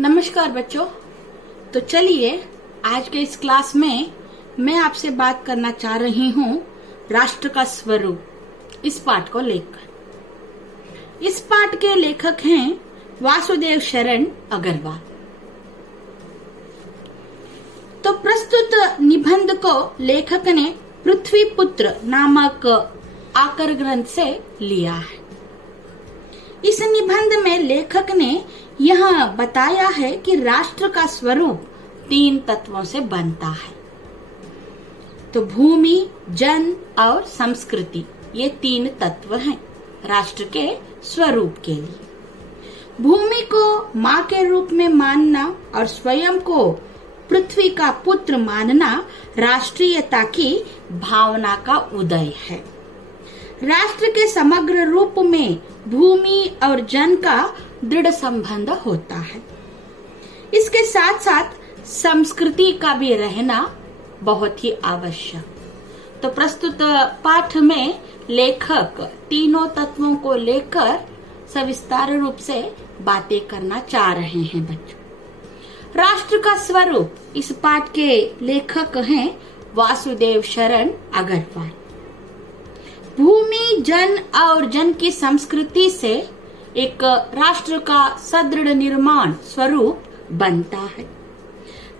नमस्कार बच्चों। तो चलिए आज के इस क्लास में मैं आपसे बात करना चाह रही हूँ राष्ट्र का स्वरूप इस पाठ को लेकर। इस पाठ के लेखक हैं वासुदेव शरण अग्रवाल। तो प्रस्तुत निबंध को लेखक ने पृथ्वी पुत्र नामक आकर ग्रंथ से लिया है। इस निबंध में लेखक ने यह बताया है कि राष्ट्र का स्वरूप 3 तत्वों से बनता है। तो भूमि, जन और संस्कृति, ये 3 तत्व हैं राष्ट्र के स्वरूप के लिए। भूमि को माँ के रूप में मानना और स्वयं को पृथ्वी का पुत्र मानना राष्ट्रीयता की भावना का उदय है। राष्ट्र के समग्र रूप में भूमि और जन का दृढ़ संबंध होता है। इसके साथ साथ संस्कृति का भी रहना बहुत ही आवश्यक। तो प्रस्तुत पाठ में लेखक तीनों तत्वों को लेकर सविस्तार रूप से बातें करना चाह रहे हैं बच्चों। राष्ट्र का स्वरूप इस पाठ के लेखक हैं वासुदेव शरण अग्रवाल। भूमि, जन और जन की संस्कृति से एक राष्ट्र का सदृढ़ निर्माण स्वरूप बनता है।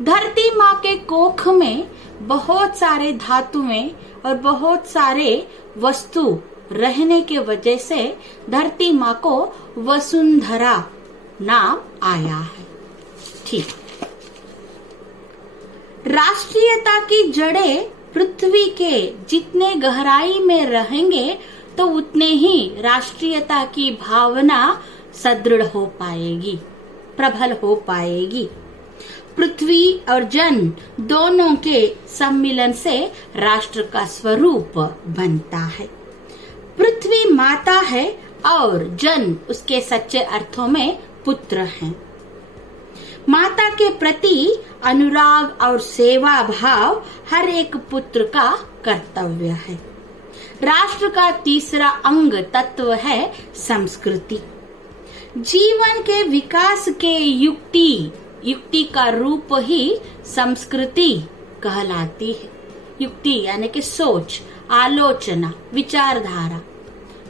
धरती माँ के कोख में बहुत सारे धातुएं और बहुत सारे वस्तु रहने के वजह से धरती माँ को वसुंधरा नाम आया है। ठीक। राष्ट्रीयता की जड़ें पृथ्वी के जितने गहराई में रहेंगे तो उतने ही राष्ट्रीयता की भावना सदृढ़ हो पाएगी, प्रबल हो पाएगी। पृथ्वी और जन दोनों के सम्मिलन से राष्ट्र का स्वरूप बनता है। पृथ्वी माता है और जन उसके सच्चे अर्थों में पुत्र हैं। माता के प्रति अनुराग और सेवा भाव हर एक पुत्र का कर्तव्य है। राष्ट्र का तीसरा अंग तत्व है संस्कृति। जीवन के विकास के युक्ति का रूप ही संस्कृति कहलाती है। युक्ति यानी कि सोच, आलोचना, विचारधारा।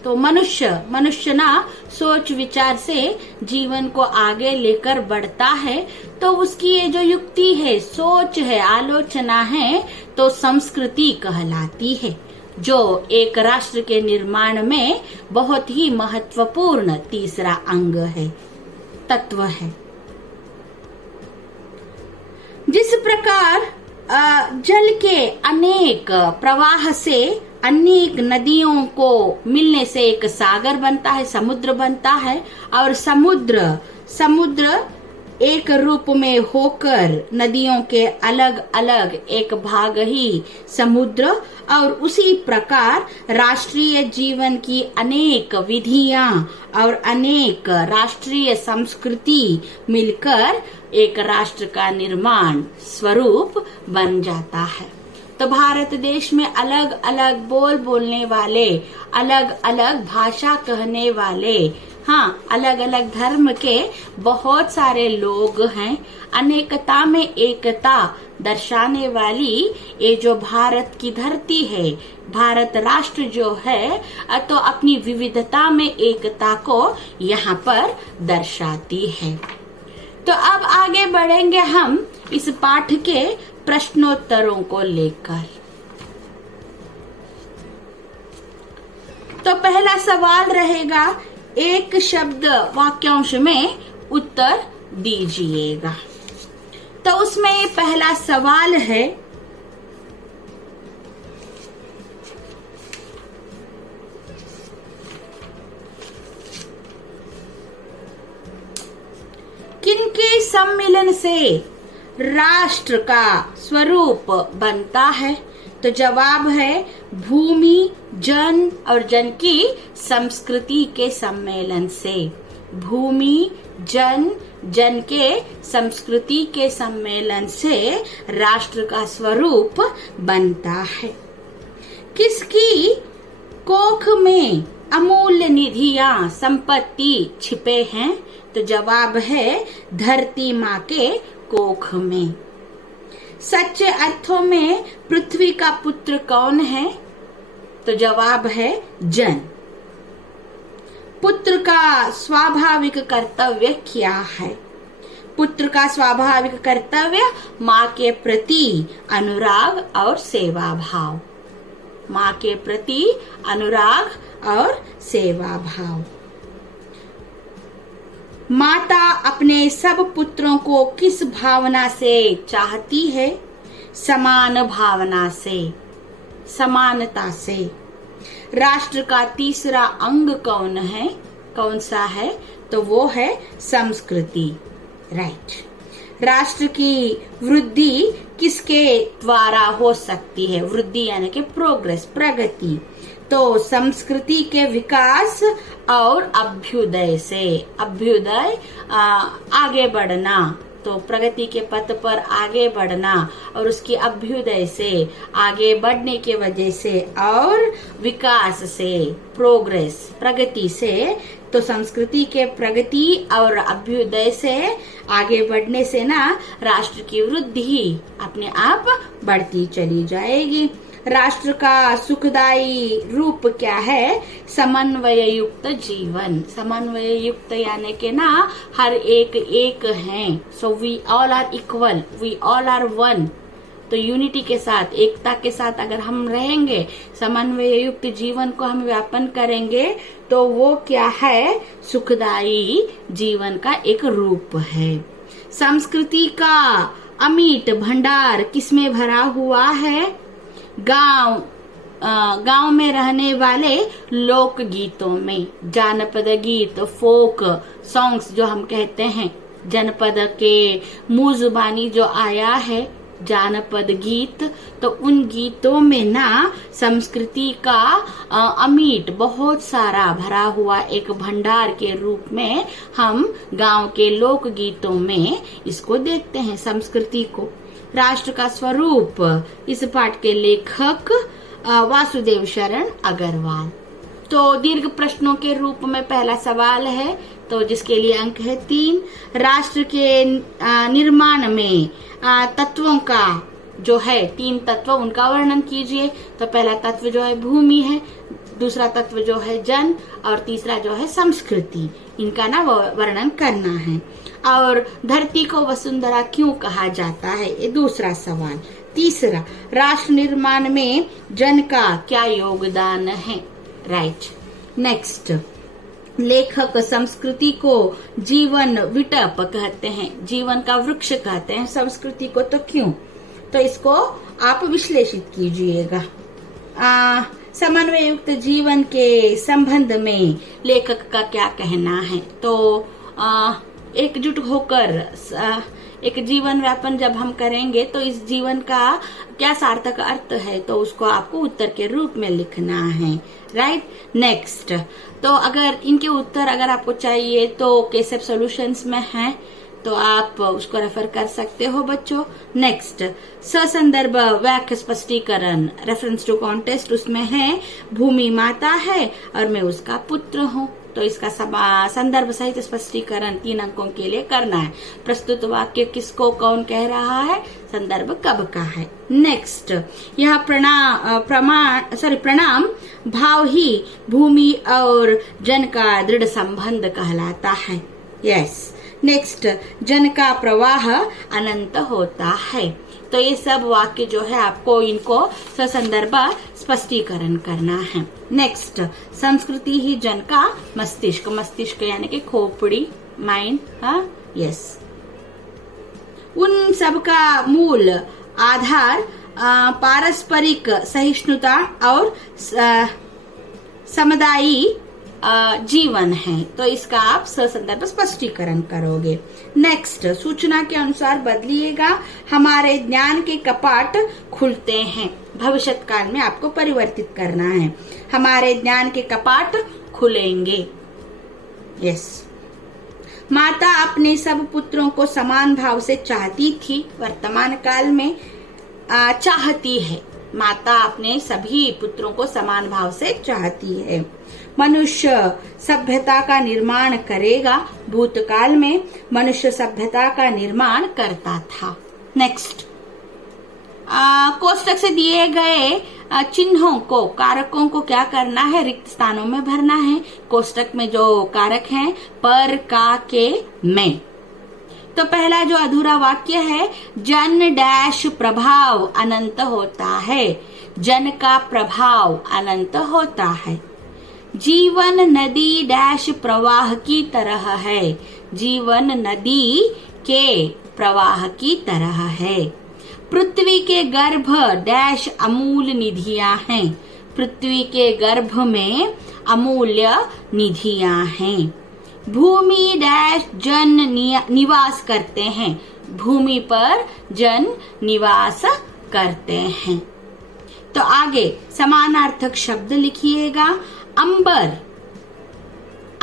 तो मनुष्य ना सोच विचार से जीवन को आगे लेकर बढ़ता है। तो उसकी ये जो युक्ति है, सोच है, आलोचना है, तो संस्कृति कहलाती है, जो एक राष्ट्र के निर्माण में बहुत ही महत्वपूर्ण तीसरा अंग है, तत्व है। जिस प्रकार जल के अनेक प्रवाह से अनेक नदियों को मिलने से एक सागर बनता है, समुद्र बनता है, और समुद्र एक रूप में होकर नदियों के अलग अलग एक भाग ही समुद्र, और उसी प्रकार राष्ट्रीय जीवन की अनेक विधियां और अनेक राष्ट्रीय संस्कृति मिलकर एक राष्ट्र का निर्माण स्वरूप बन जाता है। तो भारत देश में अलग अलग बोलने वाले, अलग अलग भाषा कहने वाले, अलग अलग धर्म के बहुत सारे लोग हैं। अनेकता में एकता दर्शाने वाली ये जो भारत की धरती है, भारत राष्ट्र जो है, तो अपनी विविधता में एकता को यहाँ पर दर्शाती है। तो अब आगे बढ़ेंगे हम इस पाठ के प्रश्नोत्तरों को लेकर। तो पहला सवाल रहेगा, एक शब्द वाक्यांश में उत्तर दीजिएगा। तो उसमें पहला सवाल है, किनके सम्मिलन से राष्ट्र का स्वरूप बनता है? तो जवाब है भूमि, जन और जन की संस्कृति के सम्मेलन से। भूमि, जन के संस्कृति के सम्मेलन से राष्ट्र का स्वरूप बनता है। किसकी कोख में अमूल्य निधियां, संपत्ति छिपे हैं? तो जवाब है धरती माँ के कोख में। सच्चे अर्थों में पृथ्वी का पुत्र कौन है? तो जवाब है जन। पुत्र का स्वाभाविक कर्तव्य क्या है? पुत्र का स्वाभाविक कर्तव्य माँ के प्रति अनुराग और सेवा भाव। माँ के प्रति अनुराग और सेवा भाव। माता अपने सब पुत्रों को किस भावना से चाहती है? समान भावना से, समानता से। राष्ट्र का तीसरा अंग कौन है? कौन सा है? तो वो है संस्कृति। राइट। राष्ट्र की वृद्धि किसके द्वारा हो सकती है? वृद्धि यानी कि प्रोग्रेस, प्रगति। तो संस्कृति के विकास और अभ्युदय से। अभ्युदय आगे बढ़ना, तो प्रगति के पथ पर आगे बढ़ना और उसकी अभ्युदय से, आगे बढ़ने की वजह से, और विकास से, प्रोग्रेस, प्रगति से। तो संस्कृति के प्रगति और अभ्युदय से, आगे बढ़ने से ना राष्ट्र की वृद्धि अपने आप बढ़ती चली जाएगी। राष्ट्र का सुखदायी रूप क्या है? समन्वय युक्त जीवन। समन्वय युक्त यानी के ना हर एक हैं। So we all are equal, we all are one. तो यूनिटी के साथ, एकता के साथ अगर हम रहेंगे, समन्वय युक्त जीवन को हम व्यापन करेंगे, तो वो क्या है? सुखदायी जीवन का एक रूप है। संस्कृति का अमिट भंडार किसमें भरा हुआ है? गांव में रहने वाले लोक गीतों में। जानपद गीत, फोक सॉन्ग्स जो हम कहते हैं, जनपद के मुंह जुबानी जो आया है जानपद गीत, तो उन गीतों में ना संस्कृति का अमिट बहुत सारा भरा हुआ एक भंडार के रूप में हम गांव के लोक गीतों में इसको देखते हैं, संस्कृति को। राष्ट्र का स्वरूप, इस पाठ के लेखक वासुदेव शरण अग्रवाल। तो दीर्घ प्रश्नों के रूप में पहला सवाल है, तो जिसके लिए अंक है 3। राष्ट्र के निर्माण में तत्वों का जो है 3 तत्व, उनका वर्णन कीजिए। तो पहला तत्व जो है भूमि है, दूसरा तत्व जो है जन, और तीसरा जो है संस्कृति। इनका ना वर्णन करना है। और धरती को वसुंधरा क्यों कहा जाता है? ये दूसरा सवाल। तीसरा, राष्ट्र निर्माण में जन का क्या योगदान है? राइट। नेक्स्ट, लेखक संस्कृति को जीवन विटप कहते हैं, जीवन का वृक्ष कहते हैं संस्कृति को, तो क्यों? तो इसको आप विश्लेषित कीजिएगा। समन्वय युक्त जीवन के संबंध में लेखक का क्या कहना है? तो एकजुट होकर एक जीवन व्यापन जब हम करेंगे तो इस जीवन का क्या सार्थक अर्थ है, तो उसको आपको उत्तर के रूप में लिखना है। राइट। नेक्स्ट, तो अगर इनके उत्तर अगर आपको चाहिए तो केसेप सॉल्यूशंस में है, तो आप उसको रेफर कर सकते हो बच्चों। नेक्स्ट, ससंदर्भ वाक्य स्पष्टीकरण, रेफरेंस टू कॉन्टेस्ट, उसमें है भूमि माता है और मैं उसका पुत्र हूँ, तो इसका संदर्भ सहित स्पष्टीकरण 3 अंकों के लिए करना है। प्रस्तुत वाक्य किसको कौन कह रहा है? संदर्भ कब का है? नेक्स्ट, यह प्रणाम भाव ही भूमि और जन का दृढ़ संबंध कहलाता है। यस। नेक्स्ट, जन का प्रवाह अनंत होता है। तो ये सब वाक्य जो है आपको इनको ससंदर्भ स्पष्टीकरण करना है। नेक्स्ट, संस्कृति ही जन का मस्तिष्क, मस्तिष्क यानी कि खोपड़ी, माइंड। हाँ, यस। उन सब का मूल आधार पारस्परिक सहिष्णुता और समुदायी जीवन है, तो इसका आप ससंदर्भ स्पष्टीकरण करोगे। नेक्स्ट, सूचना के अनुसार बदलिएगा। हमारे ज्ञान के कपाट खुलते हैं, भविष्य काल में आपको परिवर्तित करना है। हमारे ज्ञान के कपाट खुलेंगे। यस। माता अपने सब पुत्रों को समान भाव से चाहती थी, वर्तमान काल में चाहती है। माता अपने सभी पुत्रों को समान भाव से चाहती है। मनुष्य सभ्यता का निर्माण करेगा। भूतकाल में मनुष्य सभ्यता का निर्माण करता था। नेक्स्ट, कोष्टक से दिए गए चिन्हों को, कारकों को क्या करना है, रिक्त स्थानों में भरना है। कोष्टक में जो कारक हैं पर, का, के, में। तो पहला जो अधूरा वाक्य है, जन डैश प्रभाव अनंत होता है। जन का प्रभाव अनंत होता है। जीवन नदी डैश प्रवाह की तरह है। जीवन नदी के प्रवाह की तरह है। पृथ्वी के गर्भ डैश अमूल्य निधियां हैं। पृथ्वी के गर्भ में अमूल्य निधियां हैं। भूमि डैश जन निवास करते हैं। भूमि पर जन निवास करते हैं। तो आगे समानार्थक शब्द लिखिएगा। अंबर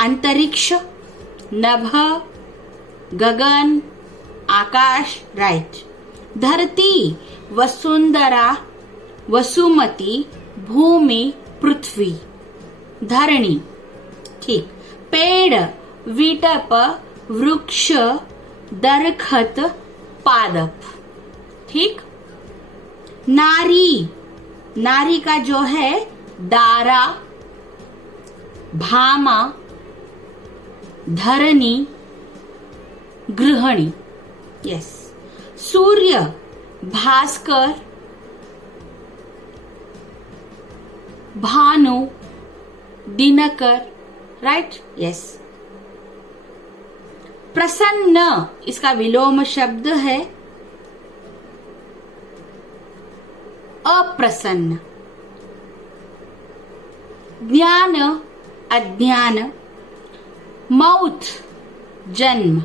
अंतरिक्ष, नभ गगन, आकाश, राइट। धरती वसुंधरा, वसुमती, भूमि, पृथ्वी, धरणी, ठीक। पेड़ विटप, वृक्ष, दरखत, पादप, ठीक। नारी, नारी का जो है दारा, भामा, धरणी, गृहिणी, यस। सूर्य भास्कर, भानु, दिनकर, राइट, यस। प्रसन्न, इसका विलोम शब्द है अप्रसन्न। ज्ञान अज्ञान, मौत जन्म,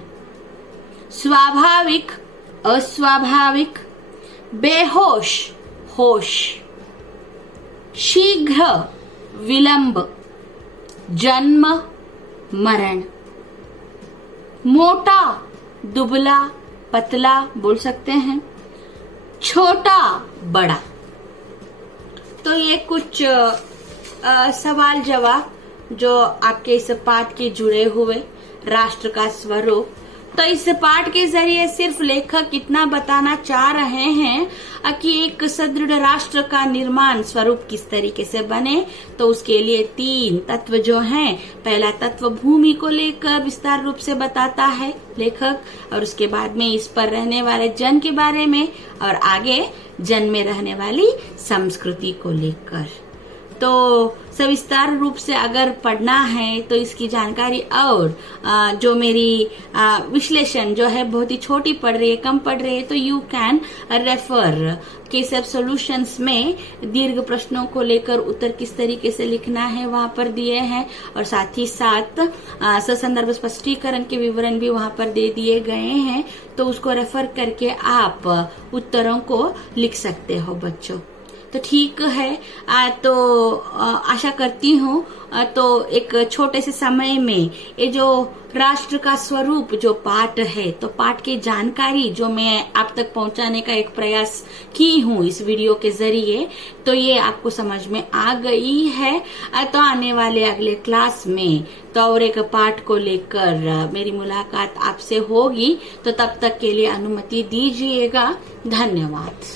स्वाभाविक अस्वाभाविक, बेहोश होश, शीघ्र विलंब, जन्म मरण, मोटा दुबला पतला बोल सकते हैं, छोटा बड़ा। तो ये कुछ सवाल जवाब जो आपके इस पाठ के जुड़े हुए। राष्ट्र का स्वरूप, तो इस पाठ के जरिए सिर्फ लेखक इतना बताना चाह रहे हैं कि एक सुदृढ़ राष्ट्र का निर्माण स्वरूप किस तरीके से बने। तो उसके लिए 3 तत्व जो हैं, पहला तत्व भूमि को लेकर विस्तार रूप से बताता है लेखक, और उसके बाद में इस पर रहने वाले जन के बारे में, और आगे जन में रहने वाली संस्कृति को लेकर। तो सविस्तार रूप से अगर पढ़ना है तो इसकी जानकारी और जो मेरी विश्लेषण जो है बहुत ही छोटी पढ़ रही है, कम पढ़ रही है, तो you can refer Kesar solutions में दीर्घ प्रश्नों को लेकर उत्तर किस तरीके से लिखना है वहां पर दिए हैं, और साथ ही साथ ससंदर्भ स्पष्टीकरण के विवरण भी वहां पर दे दिए गए हैं। तो उसको रेफर करके आप उत्तरों को लिख सकते हो बच्चों। तो ठीक है, तो आशा करती हूँ तो एक छोटे से समय में ये जो राष्ट्र का स्वरूप जो पाठ है, तो पाठ की जानकारी जो मैं आप तक पहुंचाने का एक प्रयास की हूँ इस वीडियो के जरिए, तो ये आपको समझ में आ गई है। तो आने वाले अगले क्लास में तो और एक पाठ को लेकर मेरी मुलाकात आपसे होगी। तो तब तक के लिए अनुमति दीजिएगा। धन्यवाद।